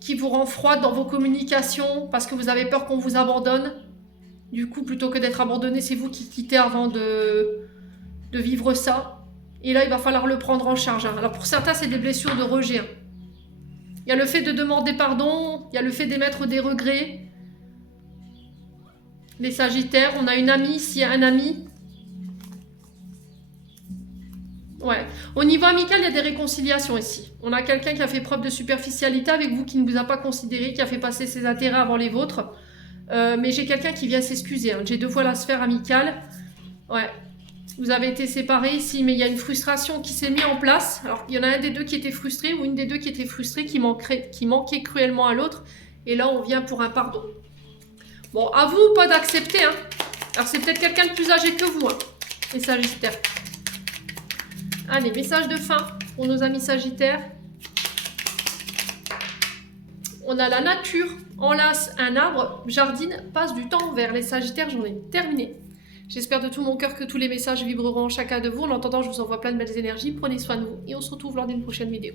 qui vous rend froide dans vos communications parce que vous avez peur qu'on vous abandonne. Du coup, plutôt que d'être abandonné, c'est vous qui quittez avant de vivre ça. Et là, il va falloir le prendre en charge. Hein. Alors pour certains, c'est des blessures de rejet. Hein. Il y a le fait de demander pardon, il y a le fait d'émettre des regrets. Les Sagittaires, on a une amie, s'il y a un ami. Ouais. Au niveau amical, il y a des réconciliations ici. On a quelqu'un qui a fait preuve de superficialité avec vous, qui ne vous a pas considéré, qui a fait passer ses intérêts avant les vôtres. Mais j'ai quelqu'un qui vient s'excuser. Hein. J'ai 2 fois la sphère amicale. Ouais. Vous avez été séparés ici, mais il y a une frustration qui s'est mise en place. Alors, il y en a un des deux qui était frustré ou une des deux qui était frustrée, qui manquait cruellement à l'autre. Et là, on vient pour un pardon. Bon, à vous ou pas d'accepter. Hein. Alors, c'est peut-être quelqu'un de plus âgé que vous, hein, les Sagittaires. Allez, message de fin pour nos amis Sagittaires. On a la nature, enlace un arbre, jardine, passe du temps vers les Sagittaires, j'en ai terminé. J'espère de tout mon cœur que tous les messages vibreront en chacun de vous. En attendant, je vous envoie plein de belles énergies. Prenez soin de vous et on se retrouve lors d'une prochaine vidéo.